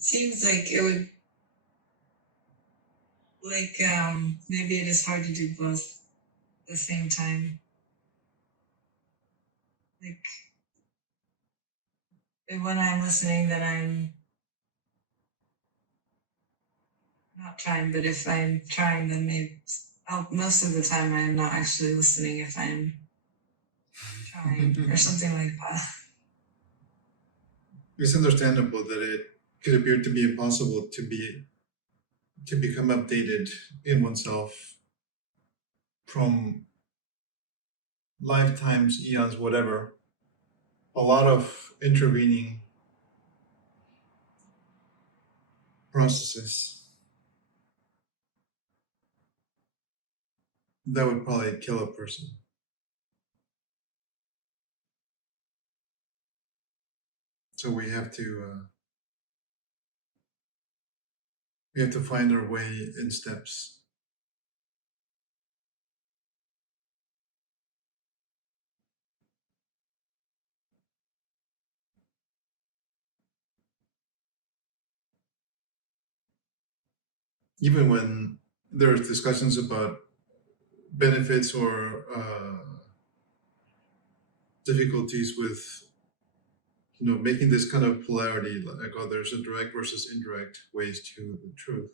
seems like it would, like, maybe it is hard to do both at the same time. Like, when I'm listening, then I'm not trying, but if I'm trying, then maybe most of the time I'm not actually listening if I'm trying or something like that. It's understandable that it could appear to be impossible to become updated in oneself from lifetimes, eons, whatever. A lot of intervening processes that would probably kill a person. So we have to find our way in steps. Even when there's discussions about benefits or difficulties with making this kind of polarity, like there's a direct versus indirect ways to the truth.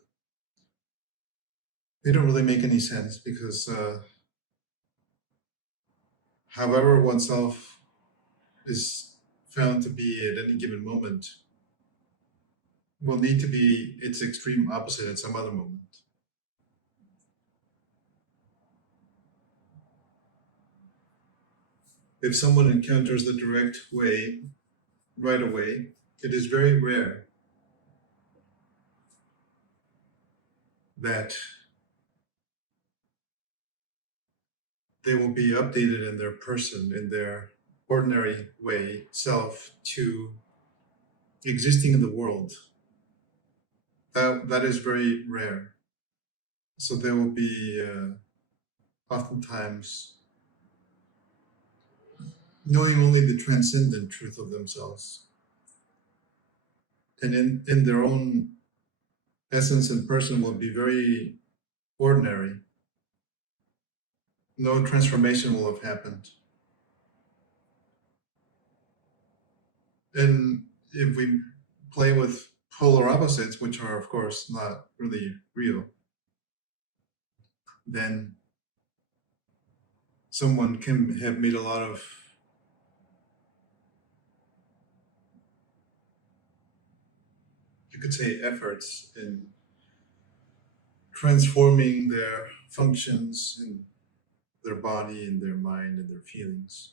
They don't really make any sense because however oneself is found to be at any given moment will need to be its extreme opposite at some other moment. If someone encounters the direct way right away, it is very rare that they will be updated in their person, in their ordinary way self to existing in the world. That is very rare. So they will be oftentimes knowing only the transcendent truth of themselves. And in their own essence and person will be very ordinary. No transformation will have happened. And if we play with polar opposites, which are of course not really real, then someone can have made a lot of efforts in transforming their functions in their body and their mind and their feelings,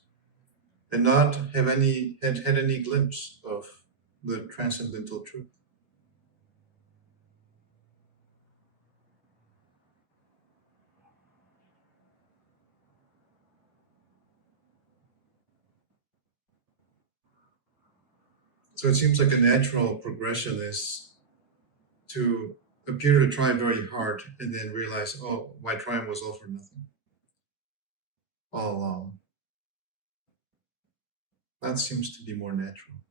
and not have had any glimpse of the transcendental truth. So it seems like a natural progression is to appear to try very hard and then realize, oh, my trying was all for nothing all along. That seems to be more natural.